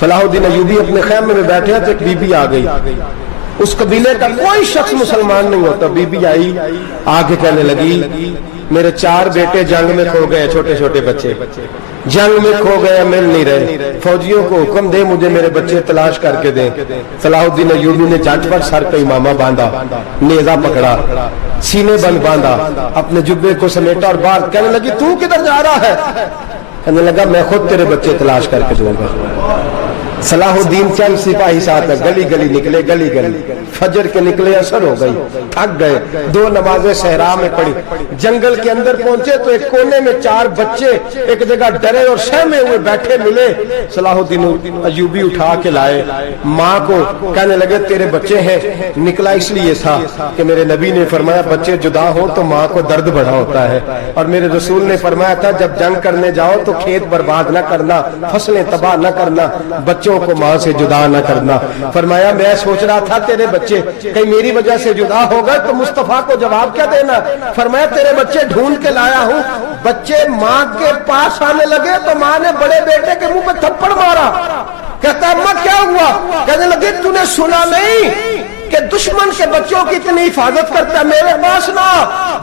صلاح الدین ایوبی اپنے خیمے میں بیٹھے تو ایک بی بی آ گئی، اس قبیلے کا کوئی شخص مسلمان نہیں ہوتا، بی بی آئی آگے کہنے لگی میرے 4 بیٹے جنگ میں کھو گئے، چھوٹے چھوٹے بچے جنگ میں کھو گئے، مل نہیں رہے، فوجیوں کو حکم دے مجھے میرے بچے تلاش کر کے دیں۔ صلاح الدین ایوبی نے جھٹ پٹ سر پہ امامہ باندھا، نیزہ پکڑا، سینے بند باندھا، اپنے جبے کو سمیٹا اور باہر کہنے لگی تو کدھر جا رہا ہے؟ کہنے لگا میں خود تیرے بچے تلاش کر کے دوں گا۔ صلاح الدین چند سپاہی ساتھ گلی گلی نکلے، گلی گلی فجر کے نکلے، اثر ہو گئی، تھک گئے، 2 نمازیں صحرا میں پڑھی، جنگل کے اندر پہنچے تو ایک کونے میں 4 بچے ایک جگہ ڈرے اور سہمے ہوئے بیٹھے ملے، صلاح الدین ایوبی اٹھا کے لائے، ماں کو کہنے لگے تیرے بچے ہیں، نکلا اس لیے تھا کہ میرے نبی نے فرمایا بچے جدا ہو تو ماں کو درد بڑا ہوتا ہے، اور میرے رسول نے فرمایا تھا جب جنگ کرنے جاؤ تو کھیت برباد نہ کرنا، فصلیں تباہ نہ کرنا، بچوں کو ماں سے جدا نہ کرنا۔ فرمایا میں سوچ رہا تھا تیرے بچے کہیں میری وجہ سے جدا ہو گئے تو مصطفیٰ کو جواب کیا دینا؟ فرمایا تیرے بچے ڈھونڈ کے لایا ہوں۔ بچے ماں کے پاس آنے لگے تو ماں نے بڑے بیٹے کے منہ پہ تھپڑ مارا، کہتا اماں کیا ہوا؟ کہنے لگے تو نے سنا نہیں کہ دشمن کے بچوں کی اتنی حفاظت کرتا ہے، میرے پاس نہ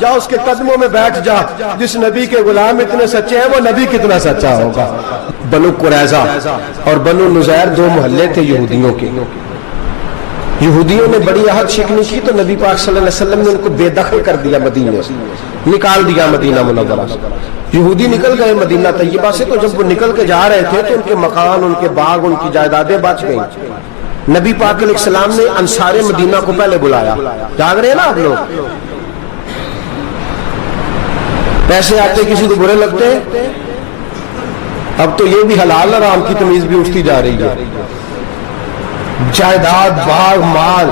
جا، اس کے قدموں میں بیٹھ جا، جس نبی کے غلام اتنے سچے ہیں وہ نبی کتنا سچا ہوگا۔ بنو قریظہ اور بنو نذیر 2 محلے تھے یہودیوں کے، یہودیوں نے بڑی عہد شکنی کی تو نبی پاک صلی اللہ علیہ وسلم نے ان کو بے دخل کر دیا، مدینے سے نکال دیا، مدینہ منورہ سے۔ یہودی نکل گئے مدینہ طیبہ سے، تو جب وہ نکل کے جا رہے تھے تو ان کے مکان، ان کے باغ، ان کی جائیدادیں بچ گئیں۔ نبی پاک علیہ السلام نے انصار مدینہ کو پہلے بلایا، جاگ رہے ہیں نا آپ لوگ، پیسے آتے کسی کو برے لگتے، اب تو یہ بھی حلال حرام کی تمیز بھی اٹھتی جا رہی ہے، جائیداد، باغ، مال،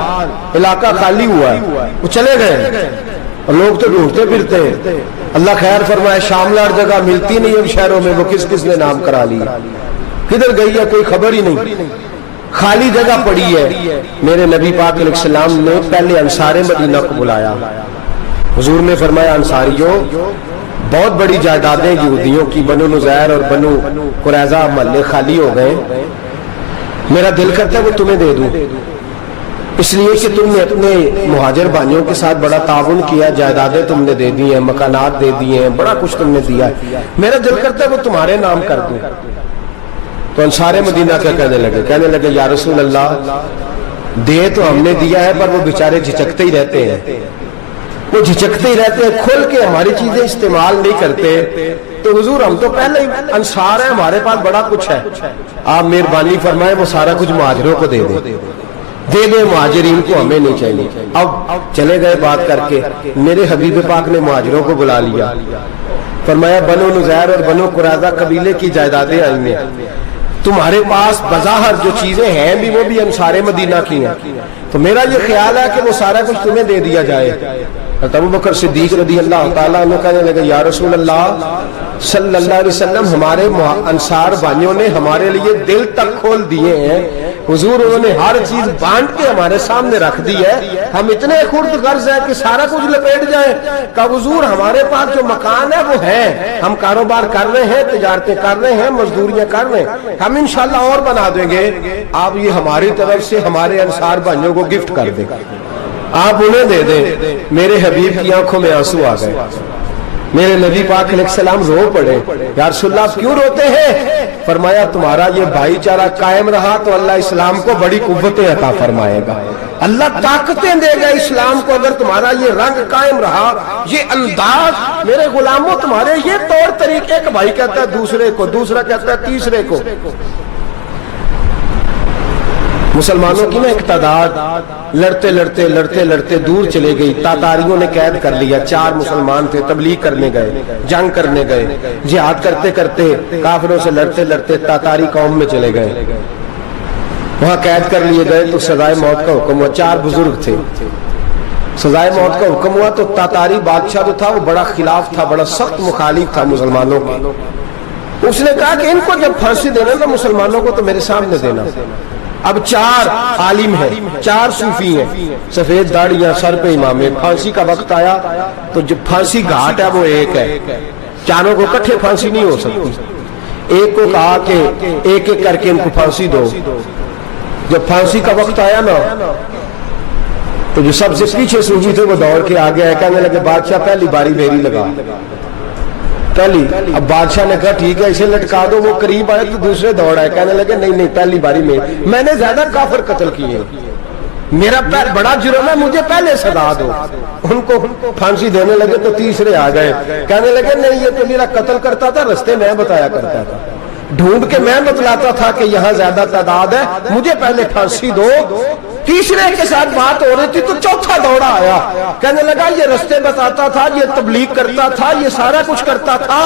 علاقہ خالی ہوا ہے، وہ چلے گئے اور لوگ تو ڈھونڈتے پھرتے ہیں۔ اللہ خیر فرمائے، شاملار جگہ ملتی نہیں اب شہروں میں، وہ کس کس نے نام کرا لی، کدھر گئی ہے کوئی خبر ہی نہیں، خالی جگہ پڑی ہے۔ میرے نبی پاک علیہ السلام نے پہلے انصار مدینہ کو بلایا، حضور نے فرمایا انصاریوں بہت بڑی جائیدادیں یہودیوں کی، بنو نذیر اور بنو قریظہ محلے خالی ہو گئے، میرا دل کرتا ہے وہ تمہیں دے دوں، اس لیے کہ تم نے اپنے مہاجر بھائیوں کے ساتھ بڑا تعاون کیا، جائیدادیں تم نے دے دی ہیں، مکانات دے دیے ہیں، بڑا کچھ تم نے دیا ہے، میرا دل کرتا ہے وہ تمہارے نام کر دوں۔ تو انصار مدینہ کیا کہنے لگے یا رسول اللہ دے تو ہم نے دیا ہے پر وہ بیچارے جھچکتے ہی رہتے ہیں، وہ جھچکتے ہی رہتے ہیں، کھل کے ہماری چیزیں استعمال نہیں کرتے، تو حضور ہم تو پہلے ہی انصار ہیں، ہمارے پاس بڑا کچھ ہے، آپ مہربانی فرمائیں وہ سارا کچھ مہاجروں کو دے دیں، مہاجرین کو ہمیں نہیں چاہیے۔ اب چلے گئے بات کر کے، میرے حبیب پاک نے مہاجروں کو بلا لیا، فرمایا بنو نذیر اور بنو قریظہ قبیلے کی جائیدادیں آئی ہیں، تمہارے پاس بظاہر جو چیزیں ہیں بھی وہ بھی انصار مدینہ کی ہیں، تو میرا یہ خیال ہے کہ وہ سارا کچھ تمہیں دے دیا جائے۔ ابو بکر صدیق رضی اللہ تعالیٰ عنہ کہنے لگے یا رسول اللہ صلی اللہ علیہ وسلم ہمارے انصار بھائیوں نے ہمارے لیے دل تک کھول دیے ہیں، حضور انہوں نے ہر چیز بانٹ کے ہمارے سامنے رکھ دی ہے، ہم اتنے خرد غرض ہیں کہ سارا کچھ لپیٹ جائیں۔ کہ حضور ہمارے پاس جو مکان ہے وہ ہے، ہم کاروبار کر رہے ہیں، تجارتیں کر رہے ہیں، مزدوریاں کر رہے ہیں، ہم انشاءاللہ اور بنا دیں گے، آپ یہ ہماری طرف سے ہمارے انصار بھائیوں کو گفٹ کر دیں، آپ انہیں دے دیں۔ میرے حبیب کی آنکھوں میں آنسو آ گئے، میرے نبی پاک علیہ السلام رو پڑے، یا رسول اللہ کیوں روتے ہیں؟ فرمایا تمہارا یہ بھائی چارہ قائم رہا تو اللہ اسلام کو بڑی قوتیں عطا فرمائے گا، اللہ طاقتیں دے گا اسلام کو، اگر تمہارا یہ رنگ قائم رہا، یہ انداز، میرے غلاموں تمہارے یہ طور طریقے، ایک بھائی کہتا ہے دوسرے کو، دوسرا کہتا ہے تیسرے کو۔ مسلمانوں کی نا ایک تعداد لڑتے دور چلے گئی، تاتاریوں نے قید کر لیا، 4 مسلمان تھے، تبلیغ کرنے گئے، جنگ کرنے گئے، جہاد کرتے کرتے کافروں سے لڑتے تاتاری قوم میں چلے گئے، وہاں قید کر لیے گئے تو سزائے موت کا حکم ہوا، 4 بزرگ تھے، سزائے موت کا حکم ہوا تو تاتاری بادشاہ جو تھا وہ بڑا خلاف تھا، بڑا سخت مخالف تھا مسلمانوں کے، اس نے کہا کہ ان کو جب پھانسی دینا تو مسلمانوں کو تو میرے سامنے دینا۔ اب 4 عالم ہیں، 4 صوفی ہیں، سفید داڑیاں، سر پہ امامے، پھانسی کا وقت آیا تو جو پھانسی گھاٹ ہے وہ ایک ہے، چاروں کو کٹھے پھانسی نہیں ہو سکتی، ایک کو کہا کہ ایک ایک کر کے ان کو پھانسی دو. جب پھانسی کا وقت آیا نا تو جو سب سے پیچھے صوفی تھے وہ دوڑ کے آگے آئے, کہنے لگے بادشاہ پہلی باری میری لگا پہلی. اب بادشاہ نے کہا ٹھیک ہے اسے لٹکا دو. وہ قریب آئے تو دوسرے دوڑ آئے, کہنے لگے نہیں نہیں پہلی باری میں نے زیادہ کافر قتل کیے, میرا بڑا جرم ہے, مجھے پہلے سزا دو. ان کو پھانسی دینے لگے تو تیسرے آ گئے, کہنے لگے نہیں یہ تو میرا قتل کرتا تھا, رستے میں بتایا کرتا تھا, ڈھونڈ کے میں بتلاتا تھا کہ یہاں زیادہ تعداد ہے, مجھے پہلے پھانسی دو. تیسرے کے ساتھ بات ہو رہی تھی تو چوتھا دوڑا آیا, کہنے لگا یہ رستے بتاتا تھا, یہ تبلیغ کرتا تھا, یہ سارا کچھ کرتا تھا,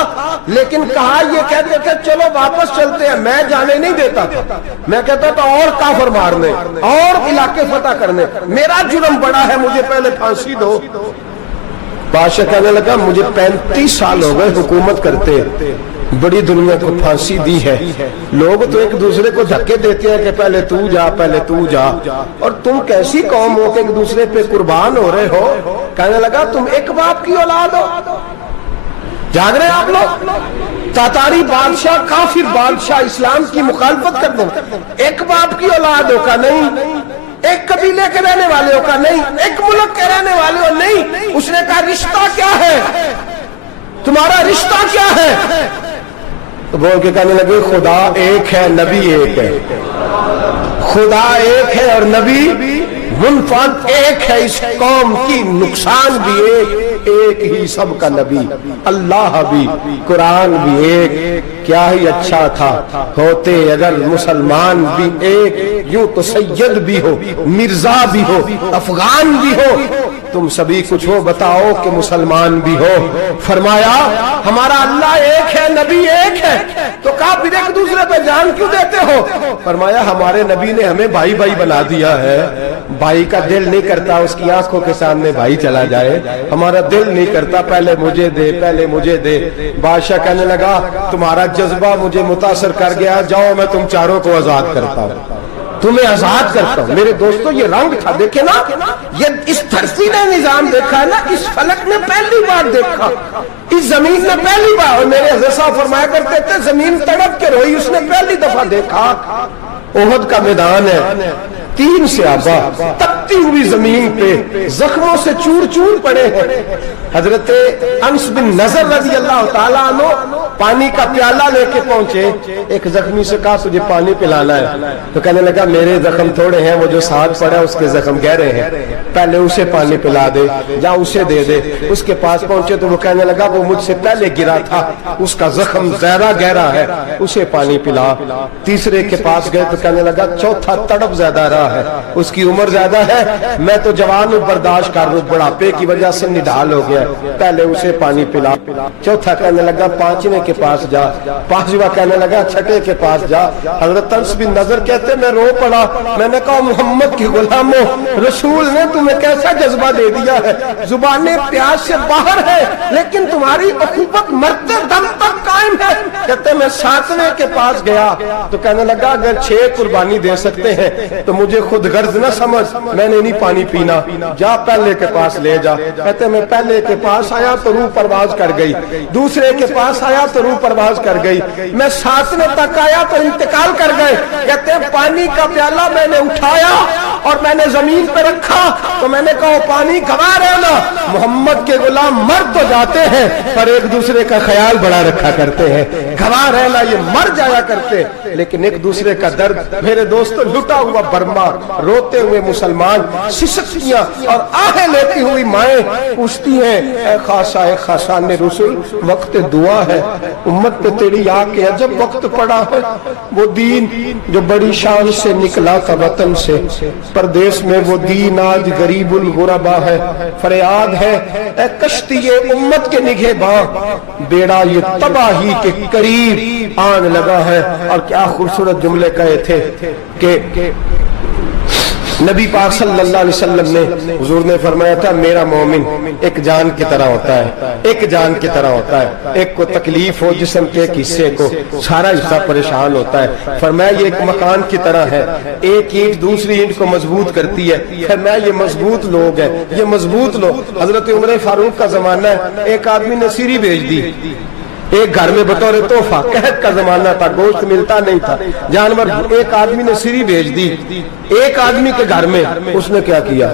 لیکن کہا یہ کہتے کہ چلو واپس چلتے ہیں. میں جانے نہیں دیتا تھا, میں کہتا تھا اور کافر مارنے اور علاقے فتح کرنے, میرا جرم بڑا ہے, مجھے پہلے پھانسی دو. بادشاہ کہنے لگا مجھے 35 سال ہو گئے حکومت کرتے, بڑی دنیا کو پھانسی دی ہے, لوگ تو ایک دوسرے کو دھکے دیتے ہیں کہ پہلے تو جا پہلے تو جا, اور تم کیسی قوم ہو کہ ایک دوسرے پہ قربان ہو رہے ہو. کہنے لگا تم ایک باپ کی اولاد ہو, جاگ رہے آپ لوگ. تاتاری بادشاہ کافر بادشاہ اسلام کی مخالفت کر دیں, ایک باپ کی اولاد ہو کا نہیں, ایک قبیلے کے رہنے والے ہو کا نہیں, ایک ملک کے رہنے والے ہو نہیں. اس نے کہا رشتہ کیا ہے تمہارا, رشتہ کیا ہے؟ تو بول کے کہنے لگے خدا ایک ہے نبی ایک ہے, خدا ایک ہے اور نبی منفرد ایک ہے, اس قوم کی نقصان بھی ایک ہی سب کا نبی, اللہ بھی قرآن بھی ایک. کیا ہی اچھا تھا ہوتے اگر مسلمان بھی ایک, یوں تو سید بھی ہو مرزا بھی ہو افغان بھی ہو, تم سبھی کچھ ہو بتاؤ کہ مسلمان بھی ہو. فرمایا ہمارا اللہ ایک ہے نبی ایک ہے, تو کہا پھر ایک دوسرے پہ جان کیوں دیتے ہو؟ فرمایا ہمارے نبی نے ہمیں بھائی بھائی بنا دیا ہے, بھائی کا دل نہیں کرتا اس کی آنکھوں کے سامنے بھائی چلا جائے, ہمارا دل نہیں کرتا پہلے مجھے دے پہلے مجھے دے. بادشاہ کہنے لگا تمہارا جذبہ مجھے متاثر کر گیا, جاؤ میں تم چاروں کو آزاد کرتا ہوں, تمہیں آزاد کرتا ہوں. میرے دوستو یہ رنگ تھا, دیکھیں نا, یہ اس دھرتی نے نظام دیکھا ہے نا, اس فلک نے پہلی بار دیکھا, اس زمین نے پہلی بار, اور میرے حضرت صاحب فرمایا کرتے تھے زمین تڑپ کے روئی, اس نے پہلی دفعہ دیکھا. احد کا میدان ہے, 3 صحابہ تپتی ہوئی زمین پہ زخموں سے چور چور پڑے ہیں. حضرت انس بن نضر رضی اللہ تعالیٰ عنہ پانی کا پیالہ لے کے پہنچے, ایک زخمی سے کہا تجھے پانی پلانا ہے, تو کہنے لگا میرے زخم تھوڑے ہیں, وہ جو ساتھ پڑا اس کے زخم گہرے ہیں, پہلے اسے پانی پلا دے, جا اسے دے دے. اس کے پاس پہنچے تو وہ کہنے لگا وہ مجھ سے پہلے گرا تھا, اس کا زخم زیادہ گہرا ہے, اسے پانی پلا. تیسرے کے پاس گئے تو کہنے لگا چوتھا تڑپ زیادہ رہا ہے, اس کی عمر زیادہ ہے, میں تو جوان ہوں برداشت کر لوں, بڑھاپے کی وجہ سے نڈھال ہو گیا, پہلے اسے پانی پلا. چوتھا کہنے لگا 5ویں کے پاس جا, 5واں کہنے لگا 6ٹھے کے پاس جا. حضرت انس بن نضر کہتے میں رو پڑا, میں نے کہا محمد کے غلاموں, رسول نے تمہیں کیسا جذبہ دے دیا ہے, زبانیں پیاس سے باہر ہے لیکن تمہاری اخوت مرتے دم تک قائم ہے. کہتے میں 7ویں کے پاس گیا تو کہنے لگا اگر 6 قربانی دے سکتے ہیں تو مجھے خود غرض نہ سمجھ, میں نے نہیں پانی پینا, جا پہلے کے پاس لے جا. کہتے میں پہلے کے پاس آیا تو روح پرواز کر گئی, دوسرے کے پاس آیا تو روح پرواز کر گئی, میں 7ویں تک آیا تو انتقال کر گئے. کہتے ہیں پانی کا پیالہ میں نے اٹھایا اور میں نے زمین پہ رکھا تو میں نے کہا پانی گوا رہنا, محمد کے غلام مر تو جاتے ہیں پر ایک دوسرے کا خیال بڑا رکھا کرتے ہیں, گوا رہنا یہ مر جایا کرتے لیکن ایک دوسرے کا درد. میرے دوستو لٹا ہوا برما, روتے ہوئے مسلمان, سسکیاں اور آہیں لیتی ہوئی مائیں پوچھتی ہیں اے خاصان رسول وقت دعا ہے, امت پہ تیری آ کے عجب وقت پڑا ہے. وہ دین جو بڑی شان سے نکلا تھا وطن سے, پردیس میں وہ دین آج غریب الغربا ہے. فریاد ہے اے کشتی امت کے نگہ باں, بیڑا یہ تباہی کے قریب آن لگا ہے. اور کیا خوبصورت جملے کہے تھے کہ نبی پاک صلی اللہ علیہ وسلم نے, حضور نے فرمایا تھا میرا مومن ایک جان کی طرح ہوتا ہے, ایک جان کی طرح ہوتا ہے, ایک کو تکلیف ہو جسم کے ایک حصے کو سارا حصہ پریشان ہوتا ہے. فرمایا یہ ایک مکان کی طرح ہے, ایک اینٹ دوسری اینٹ کو مضبوط کرتی ہے. فرمایا یہ مضبوط لوگ ہیں, یہ مضبوط لوگ. حضرت عمر فاروق کا زمانہ ہے, ایک آدمی نے سیری بھیج دی, ایک گھر میں بطور تحفہ، قحط کا زمانہ تھا، گوشت ملتا نہیں تھا، جانور، ایک آدمی نے سری بھیج دی ایک آدمی کے گھر میں۔ اس نے کیا کیا؟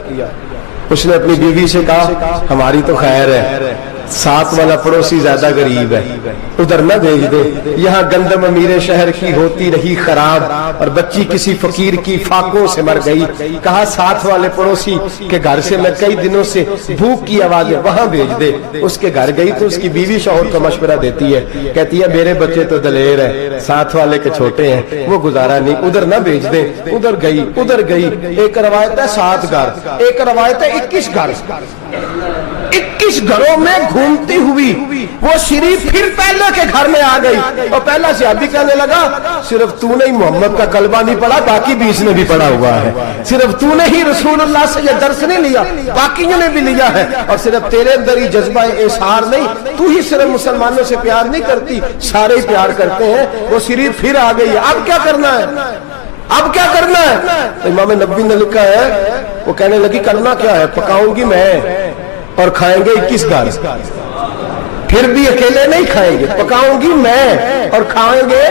اس نے اپنی بیوی سے کہا ہماری تو خیر ہے، ساتھ والا پڑوسی زیادہ غریب ہے، ادھر نہ بھیج دے، یہاں گندم امیر شہر کی ہوتی رہی خراب اور بچی کسی فقیر کی فاقوں سے مر گئی، کہا ساتھ والے پڑوسی کے گھر سے میں کئی دنوں سے بھوک کی آوازیں، وہاں بھیج دے۔ اس کے گھر گئی تو اس کی بیوی شوہر کو مشورہ دیتی ہے، کہتی ہے میرے بچے تو دلیر ہیں، ساتھ والے کے چھوٹے ہیں، وہ گزارا نہیں، ادھر نہ بھیج دے۔ ادھر گئی، ایک روایت ہے 7 گھر، ایک روایت ہے 21 گھر، 21 گھروں میں گھومتی ہوئی وہ شریف پھر پہلے کے گھر میں آ گئی، اور پہلا صحابی کہنے لگا صرف تو نے ہی محمد کا کلمہ نہیں پڑھا، باقی بھی اس نے بھی پڑھا ہوا ہے، صرف تو نے ہی رسول اللہ سے یہ درس نہیں لیا، باقیوں نے بھی لیا ہے، اور صرف تیرے اندر ہی جذبہ اظہار نہیں، تو ہی صرف مسلمانوں سے پیار نہیں کرتی، سارے ہی پیار کرتے ہیں۔ وہ شریف پھر آ گئی، اب کیا کرنا ہے؟ اب کیا کرنا ہے؟ امام نبوی نے لکھا ہے، وہ کہنے لگی کرنا کیا ہے؟ پکاؤں گی میں اور کھائیں گے 21 گھر، پھر بھی اکیلے نہیں کھائیں گے، پکاؤں گی میں اور کھائیں گے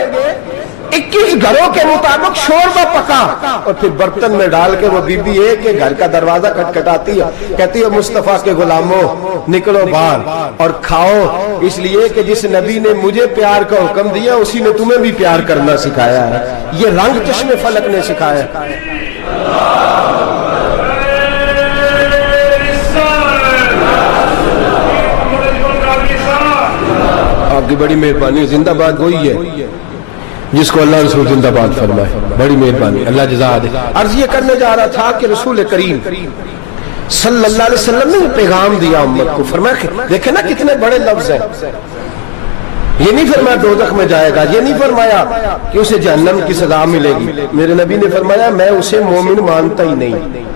21 گھروں کے مطابق شوربہ پکا، اور پھر برتن میں ڈال کے وہ بی بی ایک کے گھر کا دروازہ کھٹکھٹاتی ہے، کہتی ہے مصطفیٰ کے غلاموں نکلو باہر اور کھاؤ، اس لیے کہ جس نبی نے مجھے پیار کا حکم دیا اسی نے تمہیں بھی پیار کرنا سکھایا ہے، یہ رنگ چشم فلک نے سکھایا ہے۔ آپ کی بڑی مہربانی، زندہ باد وہی ہے جس کو اللہ رسول زندہ باد فرمائے، بڑی مہربانی، اللہ جزا دے۔ عرض یہ کرنے جا رہا تھا کہ رسول کریم صلی اللہ علیہ وسلم نے پیغام دیا امت کو، فرمایا دیکھیں نا کتنے بڑے لفظ ہیں، یہ نہیں فرمایا دوزخ میں جائے گا، یہ نہیں فرمایا کہ اسے جہنم کی سزا ملے گی، میرے نبی نے فرمایا میں اسے مومن مانتا ہی نہیں،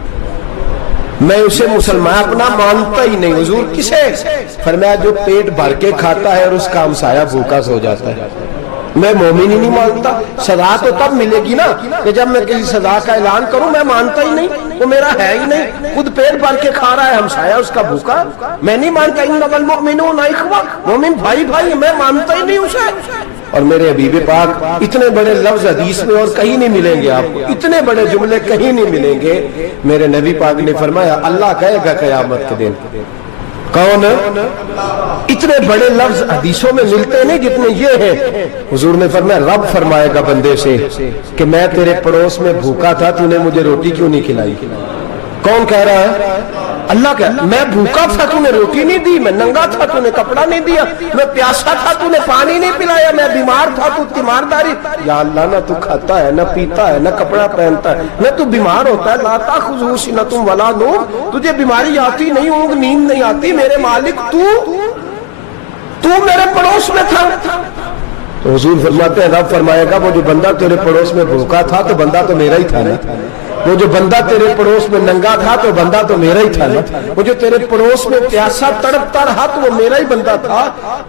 میں اسے مسلمان اپنا مانتا ہی نہیں۔ حضور کسے؟ فرمایا جو پیٹ بھر کے کھاتا ہے اور اس کا ہمسایہ بھوکا سو جاتا ہے، میں مومن ہی نہیں مانتا۔ سزا تو تب ملے گی نا کہ جب میں کسی سزا کا اعلان کروں، میں مانتا ہی نہیں، وہ میرا ہے ہی نہیں، خود پیٹ بھر کے کھا رہا ہے، ہمسایہ اس کا بھوکا، میں نہیں مانتا۔ انما المؤمنون اخوہ، مومن بھائی بھائی، میں مانتا ہی نہیں اسے۔ اور میرے حبیب پاک اتنے بڑے لفظ حدیث میں اور کہیں نہیں ملیں گے، آپ کو اتنے بڑے جملے کہیں نہیں ملیں گے۔ میرے نبی پاک نے فرمایا اللہ کہے گا قیامت کے دن، کون؟ اتنے بڑے لفظ حدیثوں میں ملتے نہیں جتنے یہ ہیں۔ حضور نے فرمایا رب فرمائے گا بندے سے کہ میں تیرے پڑوس میں بھوکا تھا، تو نے مجھے روٹی کیوں نہیں کھلائی؟ کون کہہ رہا ہے؟ اللہ کہہ، میں بھوکا تھا تو نے روٹی نہیں دی، میں ننگا تھا تو نے کپڑا نہیں دیا، میں پیاسا تھا تو نے پانی نہیں پلایا، میں بیمار تھا تو تیمارداری۔ یا اللہ نہ تو کھاتا ہے، نہ پیتا ہے، نہ کپڑا پہنتا ہے، نہ تو بیمار ہوتا ہے، لا تاخذہ سنۃ ولا نوم، تجھے بیماری آتی نہیں، اونگ نیند نہیں آتی، میرے مالک تو میرے پڑوس میں تھا۔ تو حضور فرماتے ہیں رب فرمائے گا وہ جو بندہ تیرے پڑوس میں بھوکا تھا تو بندہ تو میرا ہی تھا نا، وہ جو بندہ تیرے پڑوس میں ننگا تھا تو بندہ تو میرا ہی تھا نا، وہ جو تیرے پڑوس میں پیاسا تڑپتا رہا تو وہ میرا ہی بندہ تھا۔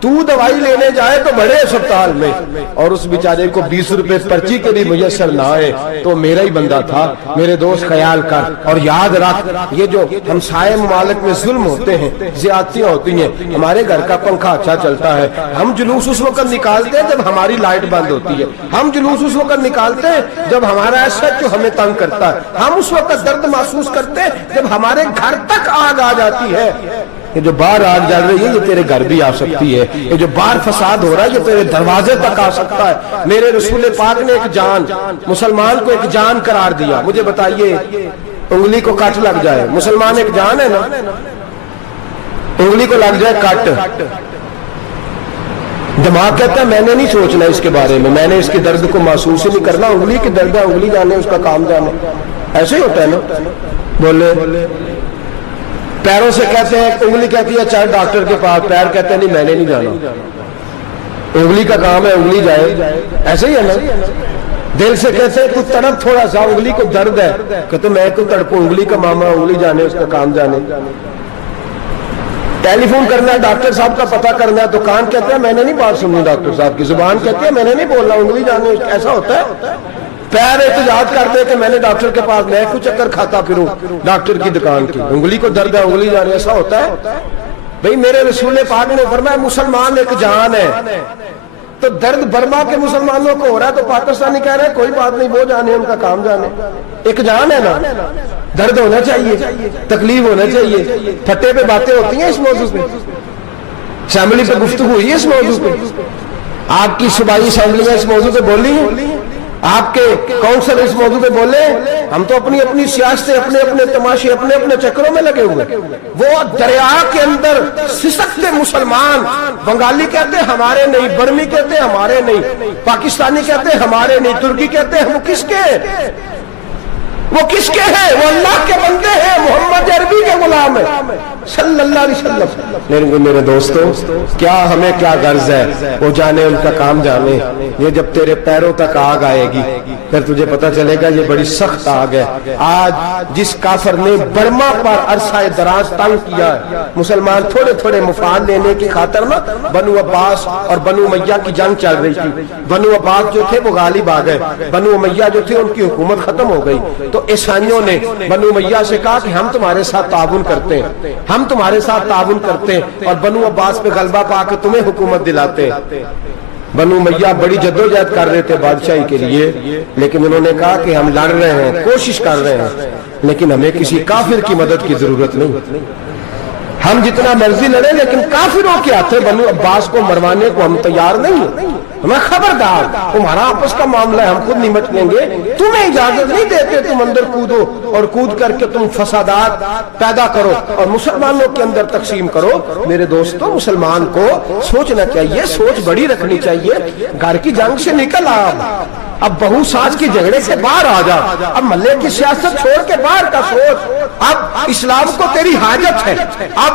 تو دوائی لینے جائے تو بڑے اسپتال میں اور اس بیچارے کو 20 روپے پرچی کے بھی میسر نہ آئے تو میرا ہی بندہ تھا۔ میرے دوست خیال کر اور یاد رکھ، یہ جو ہمسائے ممالک میں ظلم ہوتے ہیں، زیادتیاں ہوتی ہیں، ہمارے گھر کا پنکھا اچھا چلتا ہے، ہم جلوس اس وقت نکالتے ہیں جب ہماری لائٹ بند ہوتی ہے، ہم جلوس اس وقت نکالتے ہیں جب ہمارا ایسا جو ہمیں تنگ کرتا ہے، ہم اس وقت درد محسوس کرتے ہیں جب ہمارے گھر تک آگ آ جاتی ہے۔ یہ جو باہر آگ جل رہی ہے یہ تیرے گھر بھی آ سکتی ہے، یہ جو باہر فساد ہو رہا ہے یہ تیرے دروازے تک آ سکتا ہے۔ میرے رسول پاک نے ایک جان، مسلمان کو ایک جان قرار دیا۔ مجھے بتائیے انگلی کو کٹ لگ جائے، مسلمان ایک جان ہے نا، انگلی کو لگ جائے کٹ، دماغ کہتا ہے میں نے نہیں سوچنا اس کے بارے میں نے اس کے درد کو محسوس ہی نہیں کرنا، انگلی کی درد ہے، انگلی جانے اس کا کام جانے، ایسے ہی ہوتا ہے نا۔ بولے پیروں سے کہتے ہیں، انگلی کہتی ہے چاہے ڈاکٹر کے پاس، پیر کہتے ہیں نہیں میں نے نہیں جانا، انگلی کا کام ہے انگلی جائے، ایسے ہی ہے نا۔ دل سے کہتے ہیں تو تڑپ تھوڑا سا، انگلی کو درد ہے، کہتے میں کو تڑپوں، انگلی کا معاملہ انگلی جانے اس کا کام جانے۔ ٹیلی فون کرنا ہے ڈاکٹر صاحب کا پتہ کرنا ہے تو کان کہتے ہیں میں نے نہیں بات سننی ڈاکٹر صاحب کی، زبان کہتے ہیں میں نے نہیں بولنا، انگلی جانے ایسا ہوتا ہے۔ پیر احتجاج کرتے کہ میں نے ڈاکٹر کے پاس میں کچھ چکر کھاتا پھروں ڈاکٹر کی دکان کی، انگلی کو درد ہے انگلی جانے، ایسا ہوتا ہے۔ بھئی میرے رسول پاک نے فرمایا مسلمان ایک جان ہے، تو درد برما کے مسلمانوں کو ہو رہا ہے تو پاکستانی کہہ رہے ہیں کوئی بات نہیں، وہ جانے ان کا کام جانے، ایک جان ہے نا، درد ہونا چاہیے، تکلیف ہونا چاہیے، پھٹے پہ باتیں ہوتی ہیں اس موضوع پہ، اسمبلی پہ گفتگو ہوئی ہے اس موضوع پہ، آپ کی صوبائی اسمبلیاں اس موضوع پہ بولی ہیں، آپ کے کونسل اس موضوع پہ بولے، ہم تو اپنی اپنی سیاستیں، اپنے اپنے تماشے، اپنے اپنے چکروں میں لگے ہوئے، وہ دریا کے اندر سسکتے مسلمان، بنگالی کہتے ہیں ہمارے نہیں، برمی کہتے ہیں ہمارے نہیں، پاکستانی کہتے ہیں ہمارے نہیں، ترکی کہتے ہیں ہم کس کے ہیں؟ وہ کس کے ہیں؟ وہ اللہ کے بندے ہیں، محمد عربی کے غلام ہیں صلی اللہ علیہ وسلم۔ میرے دوستو، کیا ہمیں کیا غرض ہے، وہ جانے ان کا کام جانے، یہ جب تیرے پیروں تک آگ آئے گی پھر تجھے پتہ چلے گا یہ بڑی سخت آگ ہے۔ آج جس کافر نے برما پر عرصہ دراز تنگ کیا ہے، مسلمان تھوڑے تھوڑے مفاد لینے کی خاطر نا، بنو عباس اور بنو امیہ کی جنگ چل رہی تھی، بنو عباس جو تھے وہ غالب آ گئے، بنو امیہ جو تھے ان کی حکومت ختم ہو گئی، تو عیسائیوں نے بنو امیہ سے کہا کہ ہم تمہارے ساتھ تعاون کرتے ہیں، ہم تمہارے ساتھ تعاون کرتے ہیں اور بنو عباس پہ غلبہ پا کے تمہیں حکومت دلاتے ہیں۔ بنو امیہ بڑی جدوجہد کر رہے تھے بادشاہی کے لیے، لیکن انہوں نے کہا کہ ہم لڑ رہے ہیں، کوشش کر رہے ہیں، لیکن ہمیں کسی کافر کی مدد کی ضرورت نہیں، ہم جتنا مرضی لڑیں لیکن کافروں کے ہاتھوں بنو عباس کو مروانے کو ہم تیار نہیں ہیں، ہمیں خبردار، تمہارا آپس کا معاملہ ہے، ہم خود نمٹ لیں گے، تمہیں اجازت نہیں دیتے تم اندر کودو اور کود کر کے تم فسادات پیدا کرو اور مسلمانوں کے اندر تقسیم کرو۔ میرے دوستو، مسلمان کو سوچنا چاہیے، سوچ بڑی رکھنی چاہیے، گھر کی جنگ سے نکل آ، اب بہو ساز کی جھگڑے سے باہر آ جا، اب محلے کی سیاست چھوڑ کے باہر کا سوچ، اب اسلام کو تیری حاجت ہے۔ اب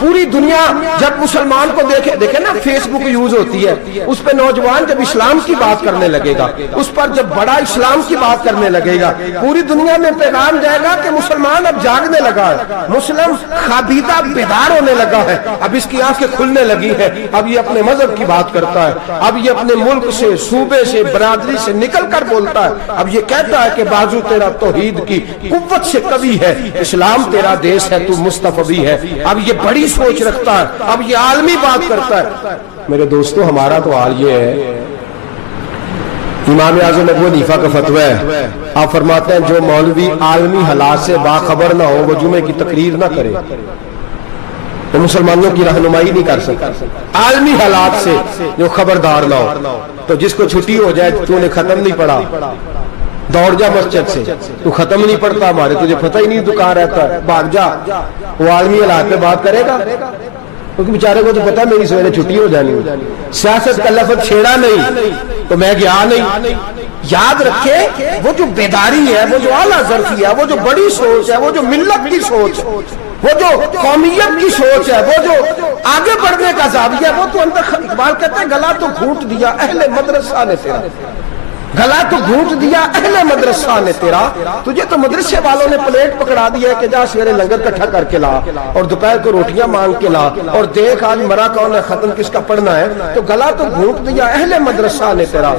پوری دنیا جب مسلمان کو دیکھے نا، فیس بک یوز ہوتی ہے، اس پہ نوجوان جب اسلام کی بات کرنے لگے گا، اس پر جب بڑا اسلام کی بات کرنے لگے گا، پوری دنیا میں پیغام جائے گا کہ مسلمان اب جاگنے لگا ہے، مسلم خوابیدہ بیدار ہونے لگا ہے، اب اس کی آنکھیں کھلنے لگی ہے، اب یہ اپنے مذہب کی بات کرتا ہے، اب یہ اپنے ملک سے، صوبے سے، برادری سے نکل کر بولتا ہے، اب یہ کہتا ہے کہ بازو تیرا توحید کی قوت سے قوی ہے، اسلام تیرا دیس ہے، تو مصطفی ہے، اب یہ بڑی سوچ رکھتا ہے، اب یہ عالمی بات کرتا ہے۔ میرے دوستو، ہمارا تو حال یہ ہے، امام اعظم ابو حنیفہ کا فتویٰ ہے، آپ فرماتے ہیں جو مولوی عالمی حالات سے باخبر نہ ہو وہ جمعے کی تقریر نہ کرے، وہ مسلمانوں کی رہنمائی نہیں کر سکتا، عالمی حالات سے جو خبردار نہ ہو۔ تو جس کو چھٹی ہو جائے، تو نے ختم نہیں پڑھا، دوڑ جا مسجد سے، تو ختم نہیں پڑھتا، ہمارے تجھے پتہ ہی نہیں تو کہاں رہتا ہے، بھاگ جا، وہ عالمی حالات پہ بات کرے گا، کیونکہ بیچارے کو تو پتا میری سویرے چھٹی ہو جانی، سیاست کا لفظ چھیڑا نہیں تو میں گیا نہیں۔ یاد رکھے، وہ جو بیداری ہے، وہ جو اعلیٰ ظرفی ہے، وہ جو بڑی سوچ ہے، وہ جو ملت کی سوچ ہے، وہ جو قومیت کی سوچ ہے، وہ جو آگے بڑھنے کا زاویہ ہے، وہ تو اندر، اقبال کہتے ہیں گلا تو گھونٹ دیا اہل مدرسہ نے تیرا، گلا تو گھونٹ دیا اہل مدرسہ نے تیرا، تجھے تو مدرسے والوں نے پلیٹ پکڑا دیا ہے کہ جا سویرے لنگر کٹھا کر کے لا اور دوپہر کو روٹیاں مانگ کے لا اور دیکھ آج مرا کون ہے، ختم کس کا پڑھنا ہے، تو گلا تو گھونٹ دیا اہل مدرسہ نے تیرا،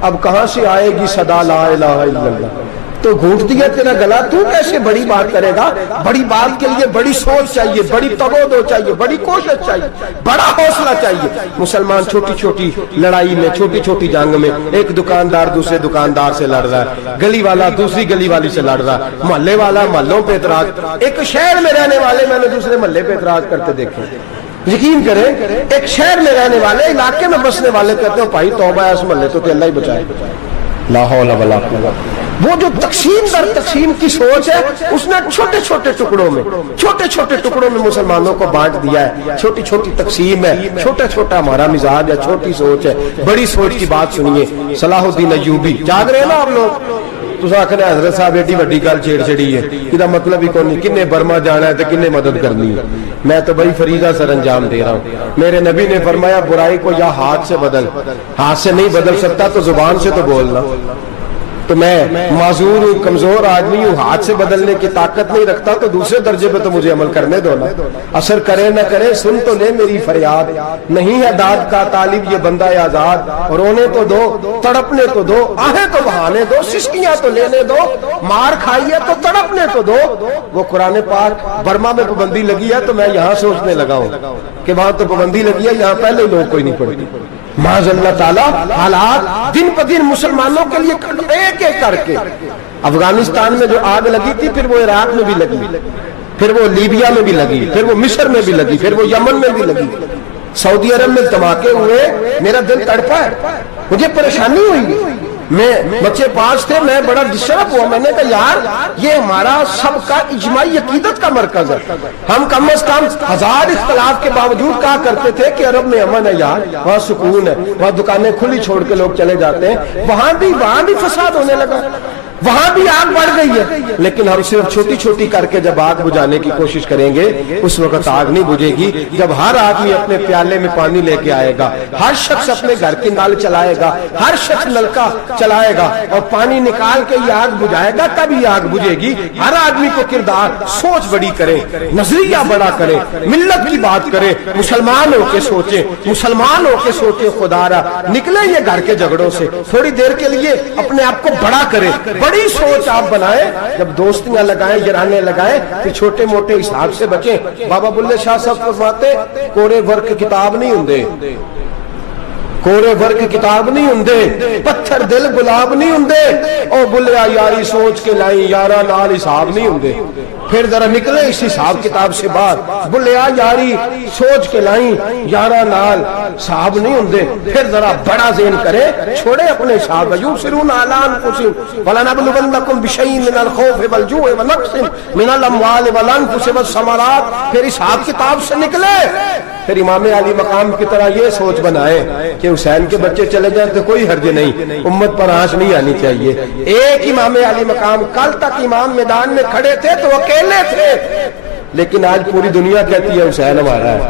اب کہاں سے آئے گی صدا لا الہ الا اللہ، تو گھونٹ دیا تیرا گلا، تو کیسے بڑی بات کرے گا؟ بڑی بات کے لیے بڑی سوچ چاہیے، بڑی تگودو چاہیے، بڑی کوشش چاہیے، بڑا حوصلہ چاہیے۔ مسلمان چھوٹی چھوٹی لڑائی میں، چھوٹی چھوٹی جنگ میں، ایک دکاندار دوسرے دکاندار سے لڑ رہا ہے، گلی والا دوسری گلی والی سے لڑ رہا ہے، محلے والا محلوں پہ اعتراض، ایک شہر میں رہنے والے میں نے دوسرے محلے پہ اعتراض کرتے دیکھے، یقین کریں، ایک شہر میں رہنے والے، علاقے میں بسنے والے کہتے ہیں بھائی توبہ ہے اس محلے تو اللہ ہی بچائے، لا حول ولا قوت۔ وہ جو تقسیم در تقسیم کی سوچ ہے، اس نے چھوٹے چھوٹے ٹکڑوں میں مسلمانوں کو بانٹ دیا ہے، چھوٹی چھوٹی تقسیم ہے، چھوٹا چھوٹا ہمارا مزاج ہے، چھوٹی سوچ ہے، بڑی سوچ کی بات سنیے۔ صلاح الدین ایوبی، جاگ رہے ہیں نا آپ لوگ؟ تو آخر حضرت صاحب ایڈی وڈی گل چھیڑ چھڑی ہے، یہ مطلب ہی کون نہیں، کنے برما جانا ہے تو کنے مدد کرنی ہے، میں تو بھائی فریضہ سر انجام دے رہا ہوں۔ میرے نبی نے فرمایا برائی کو یا ہاتھ سے بدل، ہاتھ سے نہیں بدل سکتا تو زبان سے تو بولنا، تو میں معذور ہوں، کمزور آدمی ہوں، ہاتھ سے بدلنے کی طاقت نہیں رکھتا، تو دوسرے درجے پہ تو مجھے عمل کرنے دو نا۔ اثر کرے نہ کرے سن تو لے میری فریاد، نہیں ہے داد کا طالب یہ بندہ آزاد، رونے تو دو، تڑپنے تو دو، آہیں تو بہانے دو، سسکیاں تو لینے دو، مار کھائیے تو تڑپنے تو دو۔ وہ قرآن پاک برما میں پابندی لگی ہے تو میں یہاں سوچنے لگا ہوں کہ وہاں تو پابندی لگی ہے، یہاں پہلے لوگ کوئی نہیں پڑھتی۔ معاذ اللہ تعالیٰ حالات دن پہ دن مسلمانوں کے لیے ایک ایک کر کے، افغانستان میں جو آگ لگی تھی پھر وہ عراق میں بھی لگی، پھر وہ لیبیا میں بھی لگی، پھر وہ مصر میں بھی لگی، پھر وہ یمن میں بھی لگی، سعودی عرب میں دھماکے ہوئے، میرا دل تڑپا ہے، مجھے پریشانی ہوئی، میں بچے 5 تھے، میں بڑا ڈسٹرب ہوا، میں نے کہا یار یہ ہمارا سب کا اجماعی عقیدت کا مرکز ہے، ہم کم از کم 1000 اختلاف کے باوجود کہا کرتے تھے کہ عرب میں امن ہے، یار وہاں سکون ہے، وہاں دکانیں کھلی چھوڑ کے لوگ چلے جاتے ہیں، وہاں بھی فساد ہونے لگا، وہاں بھی آگ بڑھ گئی ہے، لیکن ہم صرف چھوٹی چھوٹی کر کے جب آگ بجھانے کی کوشش کریں گے اس وقت آگ نہیں بجھے گی، جب ہر آدمی اپنے پیالے میں پانی لے کے آئے گا، ہر شخص اپنے گھر کی نل چلائے گا، ہر شخص نلکا چلائے گا اور پانی نکال کے یہ آگ بجھائے گا، تب یہ آگ بجھے گی۔ ہر آدمی کو کردار سوچ بڑی کرے، نظریہ بڑا کرے، ملت کی بات کرے، مسلمان ہو کے سوچے، مسلمان ہو کے سوچے، خدا را نکلے یہ گھر کے جھگڑوں سے، تھوڑی دیر کے لیے اپنے آپ کو بڑا کرے، بڑی سوچ آپ بنائیں، جب دوستیاں لگائیں، جرانے لگائیں، پھر چھوٹے موٹے حساب سے بچیں۔ بابا بلے شاہ صاحب فرماتے کوڑے ورک کتاب نہیں ہوندے، کوڑے ورک کتاب نہیں ہوندے، پتھر دل گلاب نہیں ہوندے، او بلیا یاری سوچ کے لائی یارا نال حساب نہیں ہوندے۔ پھر ذرا نکلے اس حساب کتاب سے باہر، بلیا یاری سوچ کے لائیں یارا نال صاحب نہیں ہوندے، پھر ذرا بڑا ذہن کرے، چھوڑے اپنے صاحب یوسرون اعلان قسم وَلَنَبْلُوَنَّكُمْ بِشَيْءٍ مِّنَ الْخَوْفِ وَالْجُوعِ وَنَقْصٍ مِّنَ الْأَمْوَالِ وَالْأَنفُسِ وَالثَّمَرَاتِ، پھر حساب کتاب سے نکلے، پھر امام علی مقام کی طرح یہ سوچ بنائے کہ حسین کے بچے چلے جائیں تو کوئی حرج نہیں، امت پر آنچ نہیں آنی چاہیے۔ ایک امام علی مقام، کل تک امام میدان میں کھڑے تھے تو اکیلے تھے، لیکن آج پوری دنیا کہتی ہے حسین ہمارا ہے،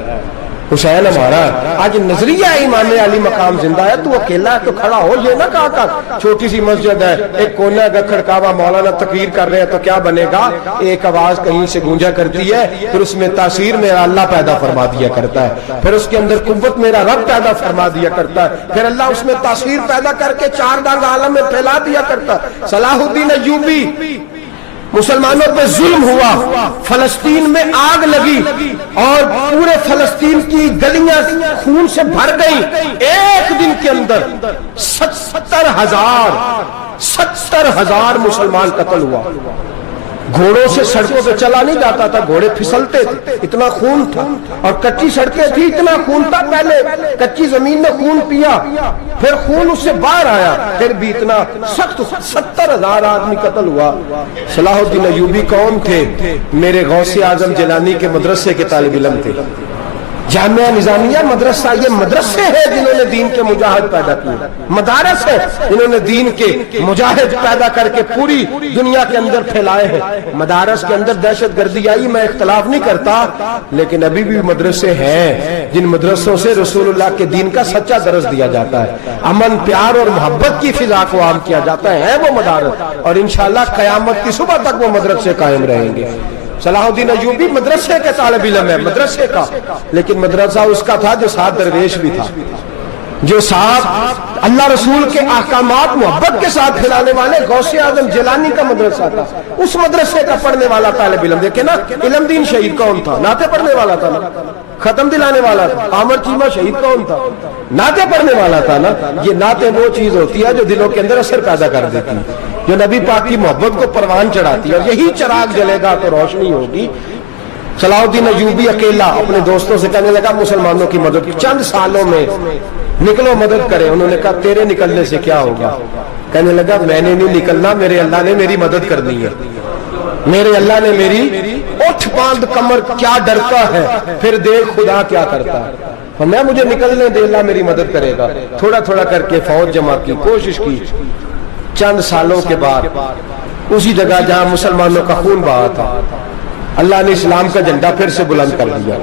حسین ہمارا ہے۔ آج نظریہ امام علی مقام زندہ ہے، تو اکیلا ہے تو کھڑا ہو، یہ نہ کہا کر چھوٹی سی مسجد ہے، ایک کونا کا کھڑکاوا، مولانا تقریر کر رہے ہیں تو کیا بنے گا، ایک آواز کہیں سے گونجا کرتی ہے، پھر اس میں تاثیر میرا اللہ پیدا فرما دیا کرتا ہے، پھر اس کے اندر قوت میرا رب پیدا فرما دیا کرتا ہے، پھر اللہ اس میں تاثیر پیدا کر کے 4 دانگ عالم میں پھیلا دیا کرتا ہے۔ صلاح الدین ایوبی، مسلمانوں پہ ظلم ہوا، فلسطین میں آگ لگی اور پورے فلسطین کی گلیاں خون سے بھر گئی، ایک دن کے اندر 70,000 مسلمان قتل ہوا۔ گھوڑوں سے سڑکوں پہ چلا نہیں جاتا تھا، گھوڑے پھسلتے تھے، اتنا خون تھا، اور کچی سڑکیں تھی، اتنا خون تھا، پہلے کچی زمین نے خون پیا، پھر خون اس سے باہر آیا، پھر بھی اتنا سخت 70,000 آدمی قتل ہوا۔ صلاح الدین ایوبی کون تھے؟ میرے غوث اعظم جیلانی کے مدرسے کے طالب علم تھے۔ جامعہ نظامیہ مدرسہ، یہ مدرسے ہیں جنہوں نے دین کے مجاہد پیدا کیے، مدارس ہیں جنہوں نے دین کے مجاہد پیدا کر کے پوری دنیا کے اندر پھیلائے ہیں۔ مدارس کے اندر دہشت گردی آئی، میں اختلاف نہیں کرتا، لیکن ابھی بھی مدرسے ہیں جن مدرسوں سے رسول اللہ کے دین کا سچا درس دیا جاتا ہے، امن، پیار اور محبت کی فضا کو عام کیا جاتا ہے وہ مدارس، اور انشاءاللہ قیامت کی صبح تک وہ مدرسے قائم رہیں گے۔ صلاح الدین ایوبی مدرسے کے طالب علم ہے، مدرسے کا، لیکن مدرسہ اس کا تھا جو ساتھ درویش بھی تھا، جو ساتھ اللہ رسول کے احکامات محبت کے ساتھ کھلانے والے غوث اعظم جیلانی کا مدرسہ تھا، اس مدرسے کا پڑھنے والا طالب علم، دیکھیں نا علم دین شہید کون تھا؟ نعتیں پڑھنے والا تھا نا، ختم دلانے والا تھا۔ عامر چیمہ شہید کون تھا؟ نعتیں پڑھنے والا تھا نا۔ یہ نعتیں وہ چیز ہوتی ہے جو دلوں کے اندر اثر پیدا کر دیتی ہے، جو نبی پاک کی محبت کو پروان چڑھاتی ہے، اور یہی چراغ جلے گا تو روشنی ہوگی۔ صلاح الدین ایوبی اکیلا اپنے دوستوں سے کہنے لگا مسلمانوں کی مدد، چند سالوں میں نکلو مدد کرے۔ انہوں نے کہا تیرے نکلنے سے کیا ہوگا؟ کہنے لگا میں نے نہیں نکلنا، میرے اللہ نے میری مدد کرنی ہے، میرے اللہ نے میری اٹھ باندھ کمر کیا ڈرتا ہے، پھر دیکھ خدا کیا کرتا ہے، اور میں مجھے نکلنے دے، اللہ میری مدد کرے گا۔ تھوڑا تھوڑا کر کے فوج جمع کی، کوشش کی، چند سالوں کے بعد اسی جگہ جہاں مسلمانوں کا خون بہا تھا اللہ نے اسلام کا جھنڈا پھر سے بلند کر دیا۔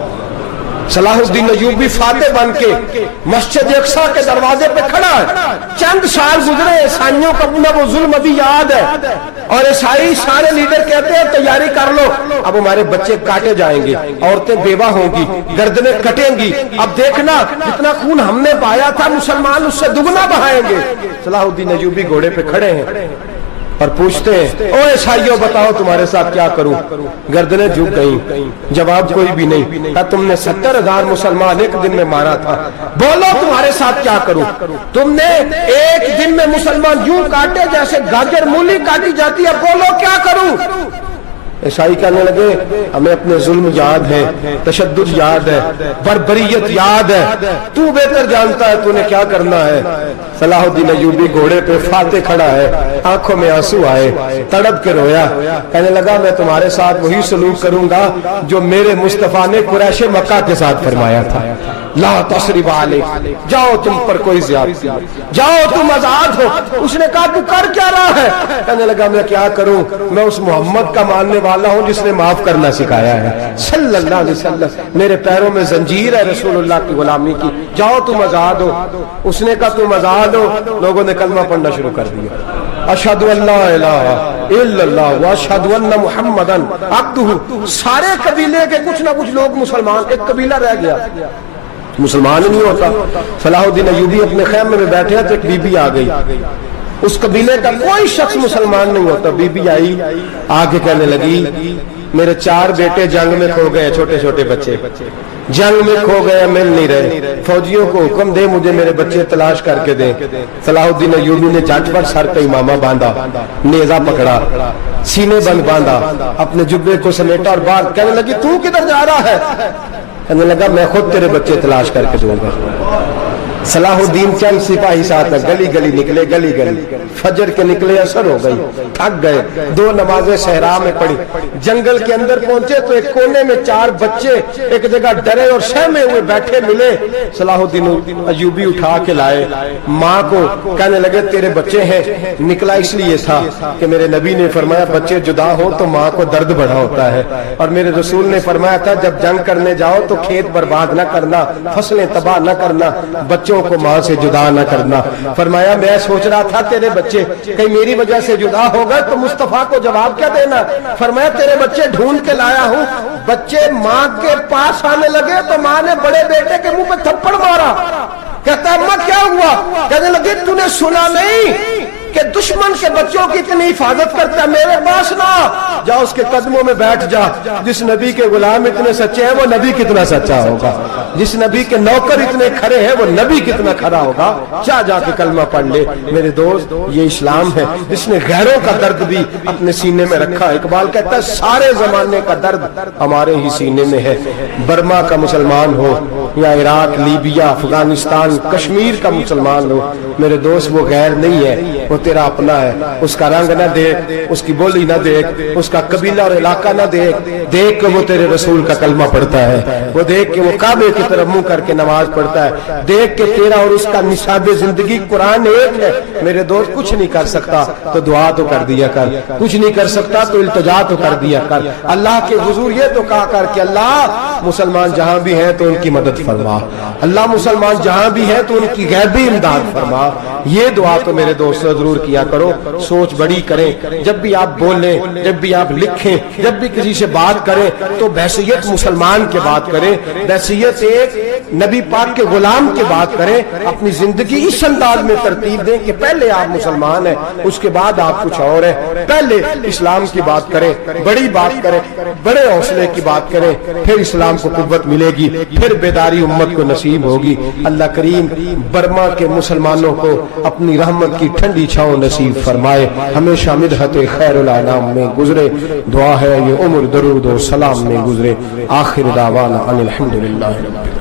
صلاح الدین ایوبی فاتح بن کے مسجد اقصی کے دروازے پہ کھڑا ہے. چند سال گزرے، عیسائیوں کا اپنا وہ ظلم ابھی یاد ہے، اور عیسائی سارے لیڈر کہتے ہیں تیاری کر لو، اب ہمارے بچے کاٹے جائیں گے، عورتیں بیوہ ہوں گی، گردنیں کٹیں گی، اب دیکھنا جتنا خون ہم نے بہایا تھا مسلمان اس سے دگنا بہائیں گے. صلاح الدین ایوبی گھوڑے پہ کھڑے ہیں اور پوچھتے ہیں، او عیسائیوں بتاؤ تمہارے ساتھ کیا کروں؟ گردنیں جھک گئیں، جواب کوئی بھی نہیں. کہا تم نے 70,000 مسلمان ایک دن میں مارا تھا، بولو تمہارے ساتھ کیا کروں؟ تم نے ایک دن میں مسلمان یوں کاٹے جیسے گاجر مولی کاٹی جاتی ہے، بولو کیا کروں؟ عیسائی کہنے لگے ہمیں اپنے ظلم یاد ہے، تشدد یاد ہے، بربریت یاد ہے، تو بہتر جانتا ہے تو نے کیا کرنا ہے. صلاح الدین ایوبی گھوڑے پہ فاتح کھڑا ہے، آنکھوں میں آنسو آئے، تڑپ کے رویا، کہنے لگا میں تمہارے ساتھ وہی سلوک کروں گا جو میرے مصطفیٰ نے قریش مکہ کے ساتھ فرمایا تھا. لا تثریب علیکم، جاؤ تم پر کوئی زیادتی، جاؤ تم آزاد ہو. اس نے کہا تو کر کیا رہا ہے؟ کہنے لگا میں کیا کروں، میں اس محمد کا ماننے والا ہوں جس نے معاف کرنا سکھایا ہے صلی اللہ علیہ وسلم. میرے پیروں میں زنجیر ہے رسول اللہ کی غلامی کی، جاؤ تم آزاد ہو. اس نے کہا تم آزاد ہو. لوگوں نے کلمہ پڑھنا شروع کر دیا، اشہد ان لا الہ الا اللہ واشہد ان محمدن عبدہ. سارے قبیلے کے کچھ نہ کچھ لوگ مسلمان، ایک قبیلہ رہ گیا مسلمان ہی نہیں ہوتا. صلاح الدین ایوبی اپنے خیمے میں بیٹھے تو ایک بی بی آ گئی، اس قبیلے کا کوئی شخص مسلمان نہیں ہوتا. بی بی آئی، آگے کہنے لگی میرے 4 بیٹے جنگ میں کھو گئے، چھوٹے چھوٹے بچے جنگ میں کھو گئے، مل نہیں رہے، فوجیوں کو حکم دے مجھے میرے بچے تلاش کر کے دیں. صلاح الدین ایوبی نے جھٹ پر سر پہ امامہ باندھا، نیزہ پکڑا، سینے بند باندھا، اپنے جبے کو سمیٹا اور باہر. کہنے لگی تو کدھر جا رہا ہے؟ کہنے لگا میں خود تیرے بچے تلاش کر کے دوں گا. صلاح الدین چند سپاہی ساتھ گلی گلی نکلے، گلی گلی فجر کے نکلے، اثر ہو گئی، تھک گئے. 2 نمازیں صحرا میں پڑھی، جنگل کے اندر پہنچے تو ایک کونے میں 4 بچے ایک جگہ ڈرے اور سہمے ہوئے بیٹھے ملے. صلاح الدین ایوبی اٹھا کے لائے، ماں کو کہنے لگے تیرے بچے ہیں. نکلا اس لیے تھا کہ میرے نبی نے فرمایا بچے جدا ہو تو ماں کو درد بڑا ہوتا ہے، اور میرے رسول نے فرمایا تھا جب جنگ کرنے جاؤ تو کھیت برباد نہ کرنا، فصلیں تباہ نہ کرنا، بچوں کو ماں سے جدا نہ کرنا. فرمایا میں سوچ رہا تھا تیرے بچے کہیں میری وجہ سے جدا ہو گئے تو مصطفیٰ کو جواب کیا دینا. فرمایا تیرے بچے ڈھونڈ کے لایا ہوں. بچے ماں کے پاس آنے لگے تو ماں نے بڑے بیٹے کے منہ پہ تھپڑ مارا. کہتا اماں کیا ہوا؟ کہنے لگے تو نے سنا نہیں کہ دشمن کے بچوں کی اتنی حفاظت کرتا ہے، میرے پاس نہ جا، اس کے قدموں میں بیٹھ جا. جس نبی کے غلام اتنے سچے ہیں وہ نبی کتنا سچا ہوگا، جس نبی کے نوکر اتنے کھڑے ہیں وہ نبی کتنا کھڑا ہوگا. جا کے کلمہ پڑھ لے. میرے دوست یہ اسلام ہے جس نے غیروں کا درد بھی اپنے سینے میں رکھا. اقبال کہتا ہے سارے زمانے کا درد ہمارے ہی سینے میں ہے. برما کا مسلمان ہو یا عراق، لیبیا، افغانستان، کشمیر کا مسلمان ہو، میرے دوست وہ غیر نہیں ہے، وہ تیرا اپنا ہے. اس کا رنگ نہ دیکھ، اس کی بولی نہ دیکھ، اس کا قبیلہ اور علاقہ نہ دیکھ، دیکھ کہ وہ تیرے رسول کا کلمہ پڑھتا ہے، وہ دیکھ کہ وہ کعبے کی طرف منہ کر کے نماز پڑھتا ہے، دیکھ کہ تیرا اور اس کا نصاب زندگی قرآن ایک ہے. میرے دوست کچھ نہیں کر سکتا تو دعا تو کر دیا کر، کچھ نہیں کر سکتا تو التجا تو کر دیا کر. اللہ کے حضور یہ تو کہا کر کہ اللہ مسلمان جہاں بھی ہیں تو ان کی مدد فرما، اللہ مسلمان جہاں بھی ہیں تو ان کی غیبی امداد فرما. یہ دعا تو میرے دوست ضرور کیا کرو. سوچ بڑی کریں، جب بھی آپ بولیں، جب بھی آپ لکھیں، جب بھی کسی سے بات کریں تو بحثیت مسلمان کے بات کریں، بحثیت ایک نبی پاک کے غلام کے بات کریں. اپنی زندگی اس انداز میں ترتیب دیں کہ پہلے آپ مسلمان ہیں، اس کے بعد آپ کچھ اور ہیں. پہلے اسلام کی بات کریں، بڑی بات کریں، بڑے حوصلے کی بات کریں، پھر اسلام کو قوت ملے گی، پھر بیداری امت کو نصیب ہوگی. اللہ کریم برما کے مسلمانوں کو اپنی رحمت کی ٹھنڈی چھاؤں نصیب فرمائے، ہمیشہ مدحت خیر الانام میں گزرے. دعا ہے یہ عمر درود و سلام میں گزرے. آخر دعوانا ان الحمدللہ.